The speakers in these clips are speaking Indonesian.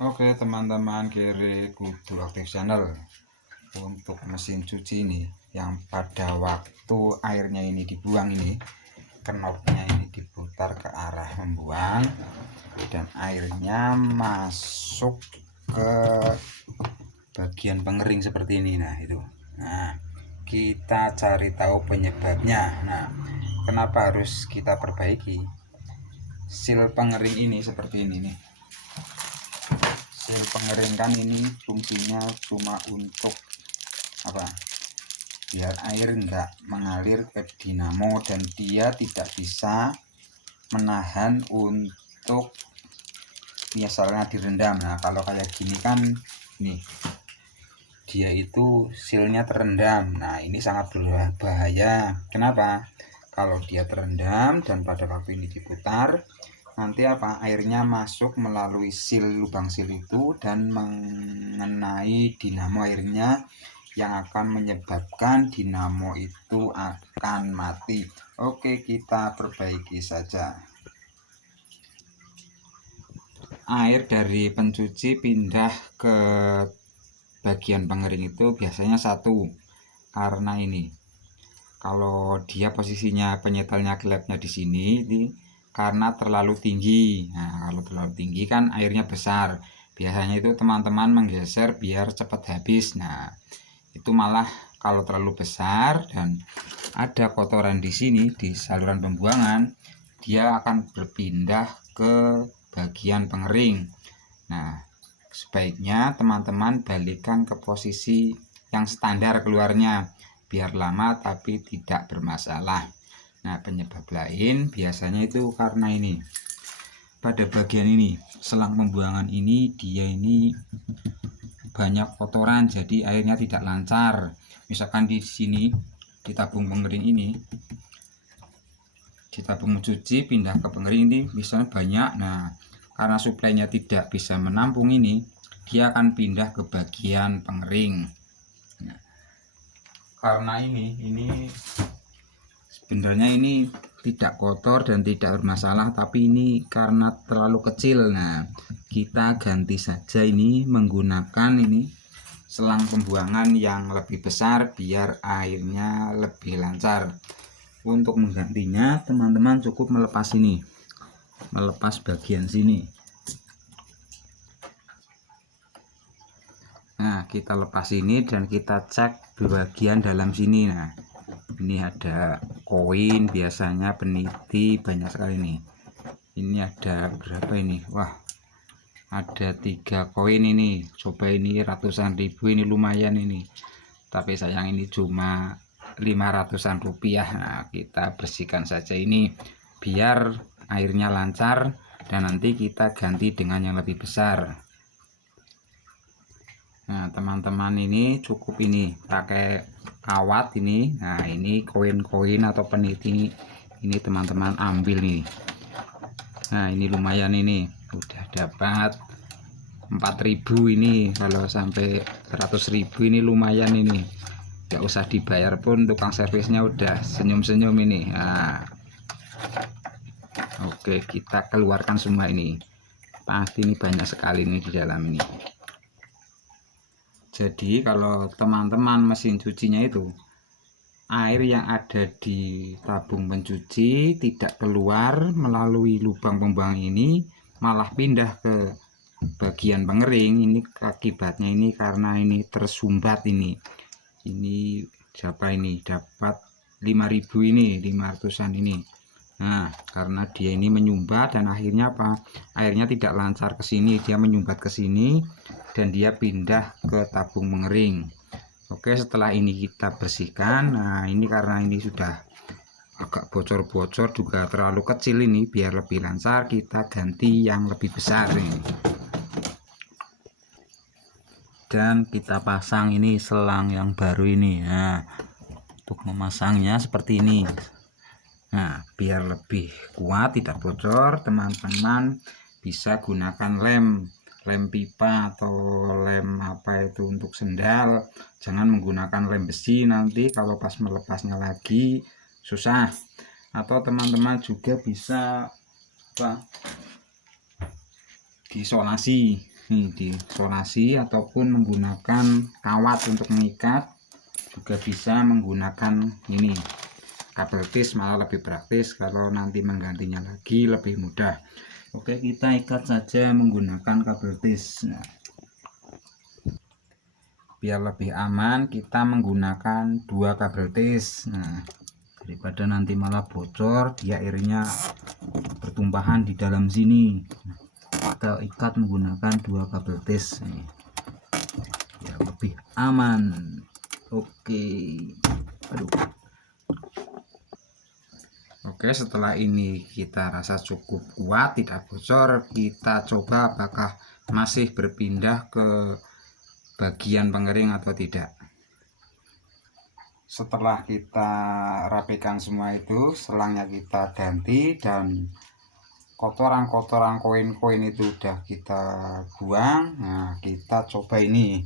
Oke teman-teman, kiri kudu aktif channel. Untuk mesin cuci ini yang pada waktu airnya ini dibuang, ini knopnya ini diputar ke arah membuang dan airnya masuk ke bagian pengering seperti ini. Nah itu, nah kita cari tahu penyebabnya. Nah, kenapa harus kita perbaiki seal pengering ini seperti ini nih. Seal pengering kan ini fungsinya cuma untuk apa, biar air enggak mengalir ke dinamo dan dia tidak bisa menahan untuk misalnya direndam. Nah kalau kayak gini kan nih, dia itu sealnya terendam. Nah ini sangat berbahaya. Kenapa? Kalau dia terendam dan pada waktu ini diputar, nanti apa, airnya masuk melalui seal, lubang seal itu, dan mengenai dinamo airnya yang akan menyebabkan dinamo itu akan mati. Oke, kita perbaiki saja. Air dari pencuci pindah ke bagian pengering itu biasanya satu, karena ini kalau dia posisinya penyetelnya klepnya di sini ini karena terlalu tinggi. Nah kalau terlalu tinggi kan airnya besar, biasanya itu teman-teman menggeser biar cepat habis. Nah itu malah kalau terlalu besar dan ada kotoran di sini di saluran pembuangan, dia akan berpindah ke bagian pengering. Nah sebaiknya teman-teman balikkan ke posisi yang standar keluarnya biar lama tapi tidak bermasalah. Nah penyebab lain biasanya itu karena ini, pada bagian ini selang pembuangan ini dia ini banyak kotoran, jadi airnya tidak lancar. Misalkan di sini di tabung pengering ini, di tabung mencuci pindah ke pengering ini misalnya banyak. Nah karena suplainya tidak bisa menampung ini, dia akan pindah ke bagian pengering. Nah, karena ini sebenarnya ini tidak kotor dan tidak bermasalah, tapi ini karena terlalu kecil. Nah kita ganti saja ini menggunakan ini selang pembuangan yang lebih besar biar airnya lebih lancar. Untuk menggantinya teman-teman cukup melepas ini, melepas bagian sini. Nah kita lepas ini dan kita cek di bagian dalam sini. Nah ini ada koin, biasanya peniti banyak sekali nih. Ini ada berapa ini? Wah ada 3 koin ini. Coba ini ratusan ribu, ini lumayan ini, tapi sayang ini cuma 500-an rupiah. Nah kita bersihkan saja ini biar airnya lancar dan nanti kita ganti dengan yang lebih besar. Nah teman-teman ini cukup ini pakai kawat ini. Nah ini koin-koin atau peniti ini teman-teman ambil nih. Nah ini lumayan, ini udah dapat 4.000 ini. Kalau sampai 100.000 ini lumayan ini, nggak usah dibayar pun tukang servisnya udah senyum-senyum ini. Nah oke kita keluarkan semua ini, pasti ini banyak sekali ini di dalam ini. Jadi kalau teman-teman mesin cucinya itu air yang ada di tabung pencuci tidak keluar melalui lubang pembuangan ini, malah pindah ke bagian pengering. Ini akibatnya ini karena ini tersumbat ini siapa ini dapat 5.000 ini, 500-an ini. Nah karena dia ini menyumbat dan akhirnya apa, airnya tidak lancar ke sini, dia menyumbat ke sini dan dia pindah ke tabung pengering. Oke setelah ini kita bersihkan. Nah ini karena ini sudah agak bocor-bocor juga terlalu kecil ini, biar lebih lancar kita ganti yang lebih besar ini. Dan kita pasang ini selang yang baru ini. Nah untuk memasangnya seperti ini. Nah biar lebih kuat tidak bocor, teman-teman bisa gunakan lem pipa atau lem apa itu untuk sendal. Jangan menggunakan lem besi, nanti kalau pas melepasnya lagi susah. Atau teman-teman juga bisa apa, diisolasi. Nih, disolasi ataupun menggunakan kawat untuk mengikat, juga bisa menggunakan ini kabel tis, malah lebih praktis kalau nanti menggantinya lagi lebih mudah. Oke, kita ikat saja menggunakan kabel tis. Nah, biar lebih aman kita menggunakan 2 kabel tis. Nah, daripada nanti malah bocor, dia airnya bertumpahan di dalam sini. Kita ikat menggunakan 2 kabel tis nih, biar lebih aman. Oke. Oke, setelah ini kita rasa cukup kuat, tidak bocor, kita coba apakah masih berpindah ke bagian pengering atau tidak. Setelah kita rapikan semua itu, selangnya kita ganti dan kotoran-kotoran koin-koin itu udah kita buang. Nah, kita coba ini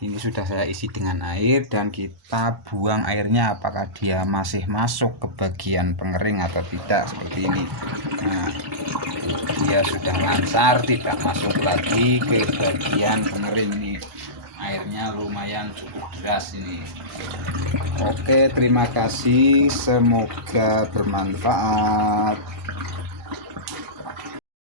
sudah saya isi dengan air dan kita buang airnya apakah dia masih masuk ke bagian pengering atau tidak, seperti ini. Nah, dia sudah lancar, tidak masuk lagi ke bagian pengering. Ini airnya lumayan cukup deras ini. Oke, terima kasih, semoga bermanfaat.